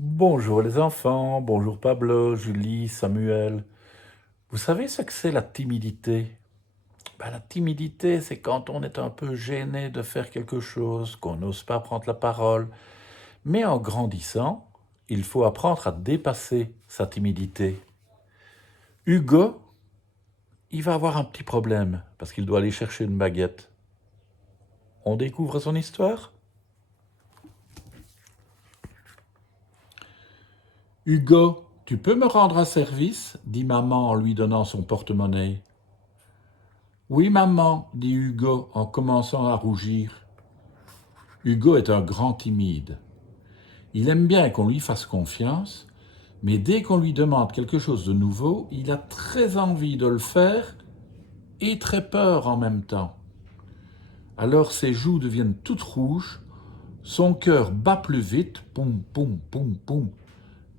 Bonjour les enfants, bonjour Pablo, Julie, Samuel. Vous savez ce que c'est la timidité? La timidité, c'est quand on est un peu gêné de faire quelque chose, qu'on n'ose pas prendre la parole. Mais en grandissant, il faut apprendre à dépasser sa timidité. Hugo, il va avoir un petit problème parce qu'il doit aller chercher une baguette. On découvre son histoire? Hugo, tu peux me rendre un service? Dit maman en lui donnant son porte-monnaie. Oui, maman, dit Hugo en commençant à rougir. Hugo est un grand timide. Il aime bien qu'on lui fasse confiance, mais dès qu'on lui demande quelque chose de nouveau, il a très envie de le faire et très peur en même temps. Alors ses joues deviennent toutes rouges, son cœur bat plus vite, poum, poum, poum, poum,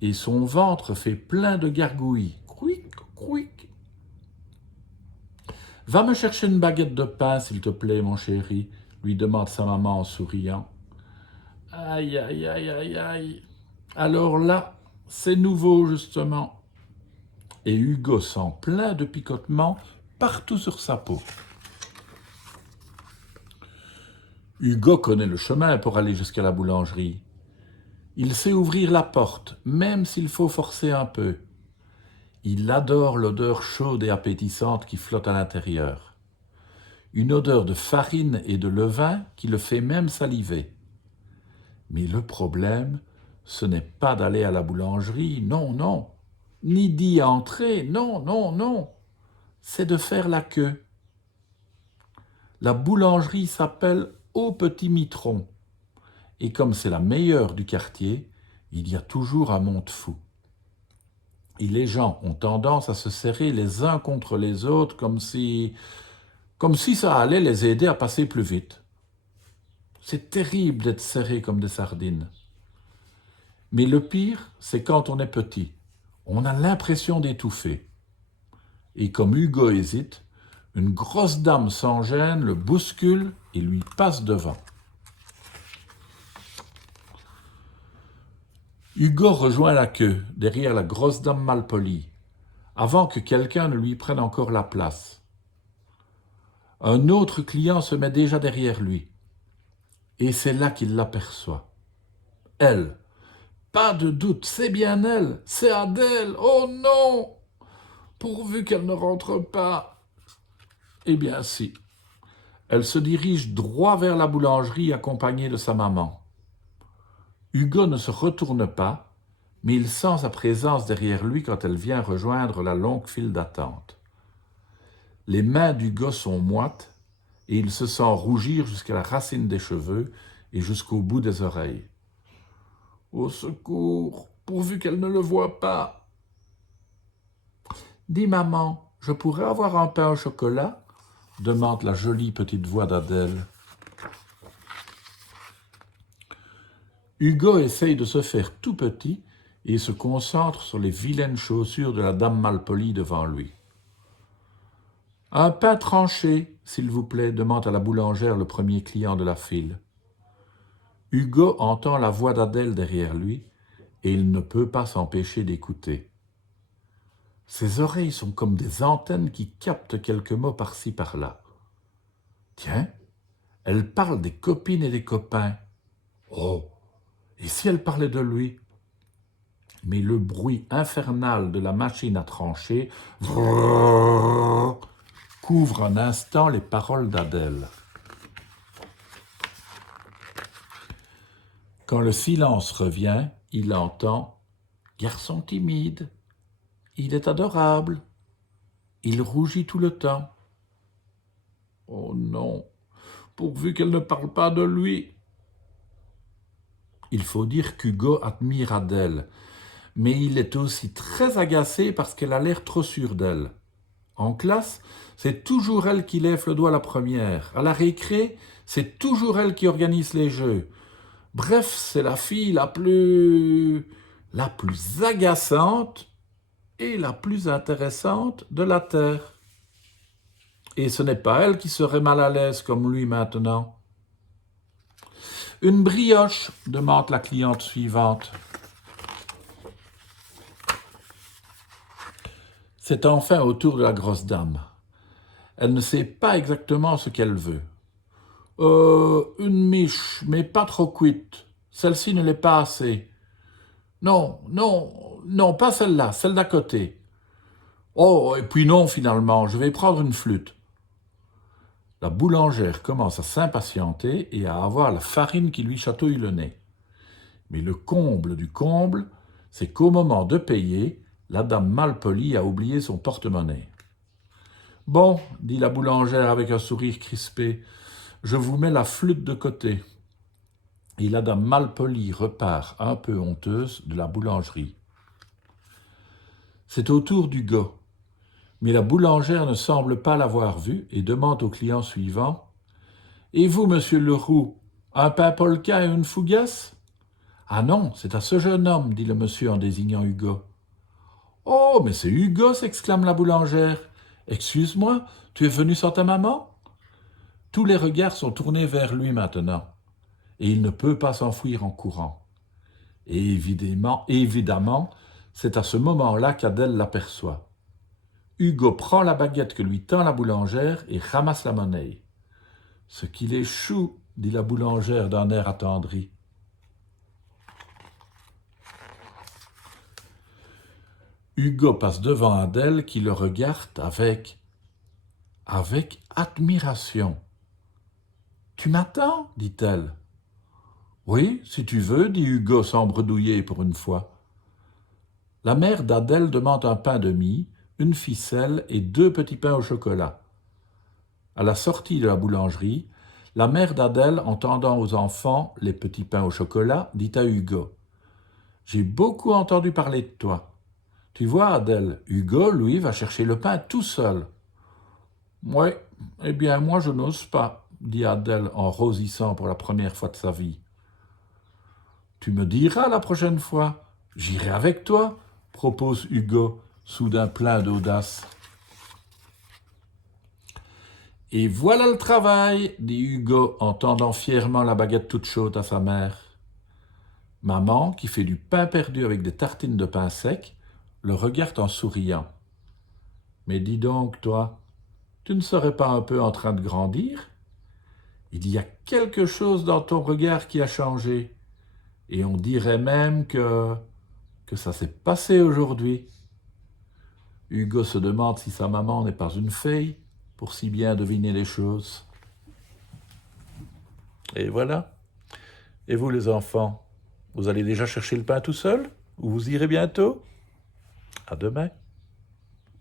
et son ventre fait plein de gargouilles. Couic, couic. Va me chercher une baguette de pain, s'il te plaît, mon chéri, lui demande sa maman en souriant. Aïe, aïe, aïe, aïe, aïe. Alors là, c'est nouveau, justement. Et Hugo sent plein de picotements partout sur sa peau. Hugo connaît le chemin pour aller jusqu'à la boulangerie. Il sait ouvrir la porte, même s'il faut forcer un peu. Il adore l'odeur chaude et appétissante qui flotte à l'intérieur. Une odeur de farine et de levain qui le fait même saliver. Mais le problème, ce n'est pas d'aller à la boulangerie, non, non, ni d'y entrer, non, non, non, c'est de faire la queue. La boulangerie s'appelle Au Petit Mitron, et comme c'est la meilleure du quartier, il y a toujours un monde fou. Et les gens ont tendance à se serrer les uns contre les autres comme si ça allait les aider à passer plus vite. C'est terrible d'être serré comme des sardines. Mais le pire, c'est quand on est petit. On a l'impression d'étouffer. Et comme Hugo hésite, une grosse dame sans gêne le bouscule et lui passe devant. Hugo rejoint la queue, derrière la grosse dame malpolie, avant que quelqu'un ne lui prenne encore la place. Un autre client se met déjà derrière lui, et c'est là qu'il l'aperçoit. Elle. Pas de doute, c'est bien elle, c'est Adèle. Oh non! Pourvu qu'elle ne rentre pas. Eh bien si. Elle se dirige droit vers la boulangerie accompagnée de sa maman. Hugo ne se retourne pas, mais il sent sa présence derrière lui quand elle vient rejoindre la longue file d'attente. Les mains d'Hugo sont moites et il se sent rougir jusqu'à la racine des cheveux et jusqu'au bout des oreilles. Au secours, pourvu qu'elle ne le voie pas. Dis maman, je pourrais avoir un pain au chocolat? Demande la jolie petite voix d'Adèle. Hugo essaye de se faire tout petit et se concentre sur les vilaines chaussures de la dame malpolie devant lui. Un pain tranché, s'il vous plaît, demande à la boulangère le premier client de la file. Hugo entend la voix d'Adèle derrière lui et il ne peut pas s'empêcher d'écouter. Ses oreilles sont comme des antennes qui captent quelques mots par-ci par-là. Tiens, elle parle des copines et des copains. Oh, et si elle parlait de lui? Mais le bruit infernal de la machine à trancher couvre un instant les paroles d'Adèle. Quand le silence revient, il entend « Garçon timide, il est adorable, il rougit tout le temps. » Oh non, pourvu qu'elle ne parle pas de lui. Il faut dire qu'Hugo admire Adèle, mais il est aussi très agacé parce qu'elle a l'air trop sûre d'elle. En classe, c'est toujours elle qui lève le doigt la première. À la récré, c'est toujours elle qui organise les jeux. Bref, c'est la fille la plus agaçante et la plus intéressante de la Terre. Et ce n'est pas elle qui serait mal à l'aise comme lui maintenant. Une brioche, demande la cliente suivante. C'est enfin au tour de la grosse dame. Elle ne sait pas exactement ce qu'elle veut. Une miche, mais pas trop cuite. Celle-ci ne l'est pas assez. Non, non, non, pas celle-là, celle d'à côté. Oh, et puis non, finalement, je vais prendre une flûte. La boulangère commence à s'impatienter et à avoir la farine qui lui chatouille le nez. Mais le comble du comble, c'est qu'au moment de payer, la dame malpolie a oublié son porte-monnaie. « Bon, dit la boulangère avec un sourire crispé, je vous mets la flûte de côté. » Et la dame malpolie repart, un peu honteuse, de la boulangerie. C'est au tour du gars. Mais la boulangère ne semble pas l'avoir vu et demande au client suivant « Et vous, monsieur Leroux, un pain polka et une fougasse ?»« Ah non, c'est à ce jeune homme, dit le monsieur en désignant Hugo. »« Oh, mais c'est Hugo, s'exclame la boulangère. Excuse-moi, tu es venu sans ta maman ?» Tous les regards sont tournés vers lui maintenant, et il ne peut pas s'enfuir en courant. Et évidemment, c'est à ce moment-là qu'Adèle l'aperçoit. Hugo prend la baguette que lui tend la boulangère et ramasse la monnaie. « Ce qu'il est chou, dit la boulangère d'un air attendri. Hugo passe devant Adèle qui le regarde avec admiration. « Tu m'attends » dit-elle. « Oui, si tu veux, dit Hugo sans bredouiller pour une fois. » La mère d'Adèle demande un pain de mie, une ficelle et 2 petits pains au chocolat. À la sortie de la boulangerie, la mère d'Adèle, en tendant aux enfants les petits pains au chocolat, dit à Hugo « J'ai beaucoup entendu parler de toi. Tu vois, Adèle, Hugo, lui, va chercher le pain tout seul. »« Oui, eh bien, moi, je n'ose pas, dit Adèle en rosissant pour la première fois de sa vie. Tu me diras la prochaine fois. J'irai avec toi, propose Hugo, soudain plein d'audace. Et voilà le travail, dit Hugo en tendant fièrement la baguette toute chaude à sa mère. Maman, qui fait du pain perdu avec des tartines de pain sec, le regarde en souriant. Mais dis donc, toi, tu ne serais pas un peu en train de grandir ? Il y a quelque chose dans ton regard qui a changé. Et on dirait même que ça s'est passé aujourd'hui. Hugo se demande si sa maman n'est pas une fée pour si bien deviner les choses. Et voilà. Et vous les enfants, vous allez déjà chercher le pain tout seul ? Ou vous irez bientôt ? À demain.